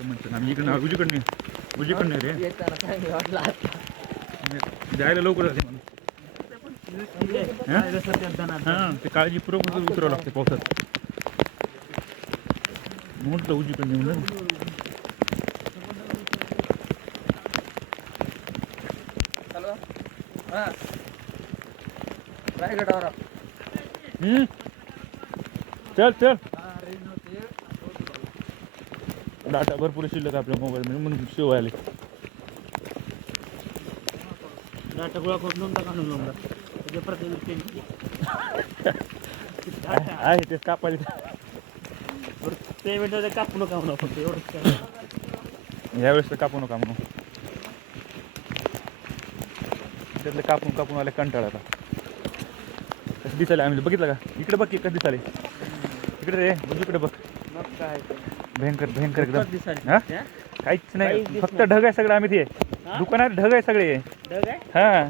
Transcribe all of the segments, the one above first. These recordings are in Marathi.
म्हणतात आम्ही इकडे उजवीकडे रे येताना चांगलं वाटलं आता. जायला लवकर जाते म्हणून हां ते काळजीपूर्वक उतरावं लागते पावसात म्हटलं उजवीकडे नेऊन हॅलो हां रायगडावर चल चल डाटा भरपूर शिल्लक आपल्या मोबाईलमध्ये म्हणून शेव आले डाटा गोळा करून टाका त्याच्या आहे ते कापायला ते मिनिटं कापू नका म्हणून फक्त एवढंच यावेळेस तर कापू नका म्हणून त्यातले कापून कापून आले कंटाळा आता कसं दिसायला आम्ही बघितलं का इकडे बघ की कसं दिसाले इकडे रे इकडे बघ मग काय भयंकर भयंकर एकदम दिसायला हा काहीच नाही फक्त ढग आहे सगळं आम्ही ते दुकानात ढग आहे सगळे ढग आहे हा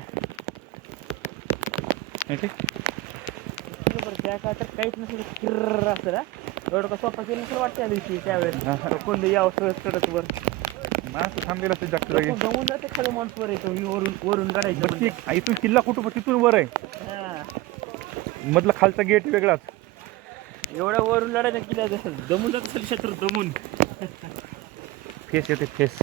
त्या काय तर काहीच नसेल किर्र असतं ना एवढं का स्वतः केलं तर वाटतं दिवशी त्यावेळेस कोण यावं सहज कडकवर माणसं थांबलेलं असते जास्त जागी जमून जाते खाली माणूस वर येतो वरून काढायचं इथून किल्ला कुठं तिथून वर आहे मधला खालचा गेट वेगळाच एवढ्या वरून लढायचं किल्ला जमून जात असेल शत्रू दमून फेस येते फेस